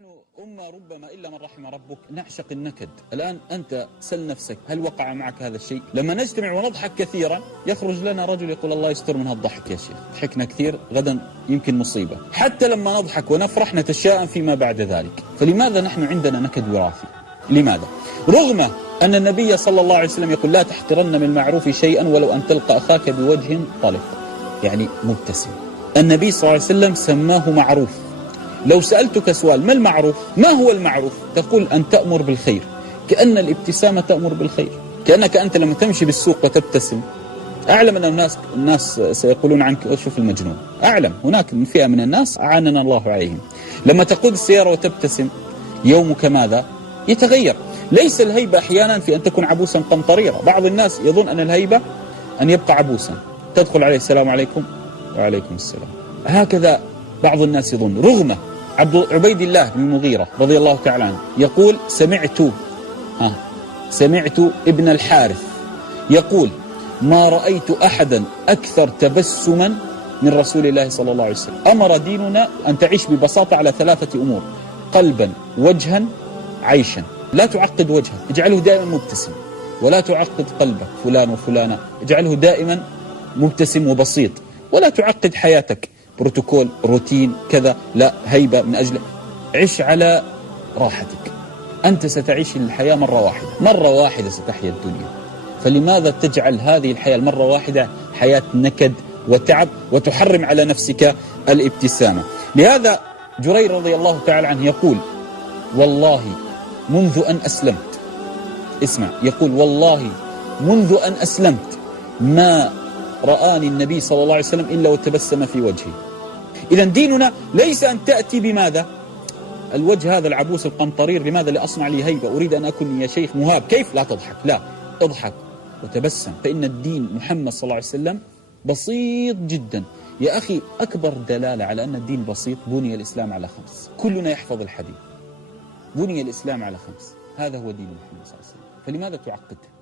نحن أمة ربما إلا من رحم ربك نعشق النكد. الآن أنت سل نفسك، هل وقع معك هذا الشيء؟ لما نجتمع ونضحك كثيرا يخرج لنا رجل يقول الله يستر من هالضحك يا شيخ، ضحكنا كثير غدا يمكن مصيبة. حتى لما نضحك ونفرح نتشاءم فيما بعد ذلك. فلماذا نحن عندنا نكد وراثي؟ لماذا؟ رغم أن النبي صلى الله عليه وسلم يقول لا تحقرن من المعروف شيئا ولو أن تلقى أخاك بوجه طلق، يعني مبتسم. النبي صلى الله عليه وسلم سماه معروف. لو سألتك سؤال ما المعروف؟ ما هو المعروف؟ تقول أن تأمر بالخير، كأن الابتسامة تأمر بالخير، كأنك أنت لما تمشي بالسوق وتبتسم أعلم أن الناس سيقولون عنك شوف المجنون. أعلم هناك فئة من الناس أعاننا الله عليهم. لما تقود السيارة وتبتسم يومك ماذا؟ يتغير. ليس الهيبة أحيانا في أن تكون عبوسا قمطريرا. بعض الناس يظن أن الهيبة أن يبقى عبوسا، تدخل عليه السلام عليكم وعليكم السلام، هكذا بعض الناس يظن. رغم عبيد الله بن المغيرة رضي الله تعالى عنه يقول سمعت ابن الحارث يقول ما رأيت أحدا أكثر تبسما من رسول الله صلى الله عليه وسلم. أمر ديننا أن تعيش ببساطة على 3 أمور: قلبا، وجها، عيشا. لا تعقد وجهك، اجعله دائما مبتسم، ولا تعقد قلبك فلان وفلانة، اجعله دائما مبتسم وبسيط. ولا تعقد حياتك بروتوكول روتين كذا، لا، هيبة من أجل عش على راحتك. أنت ستعيش الحياة مرة واحدة ستحيا الدنيا. فلماذا تجعل هذه الحياة المرة واحدة حياة نكد وتعب وتحرم على نفسك الابتسامة؟ لهذا جرير رضي الله تعالى عنه يقول والله منذ أن أسلمت، اسمع، يقول والله منذ أن أسلمت ما رآني النبي صلى الله عليه وسلم إلا وتبسم في وجهي. إذا ديننا ليس أن تأتي بماذا؟ الوجه هذا العبوس القمطرير، لماذا لأصنع لي هيبة؟ أريد أن أكون يا شيخ مهاب، كيف؟ لا تضحك، لا، اضحك وتبسم. فإن الدين محمد صلى الله عليه وسلم بسيط جدا يا أخي. أكبر دلالة على أن الدين بسيط بني الإسلام على 5. كلنا يحفظ الحديث، بني الإسلام على 5. هذا هو دين محمد صلى الله عليه وسلم. فلماذا تعقده؟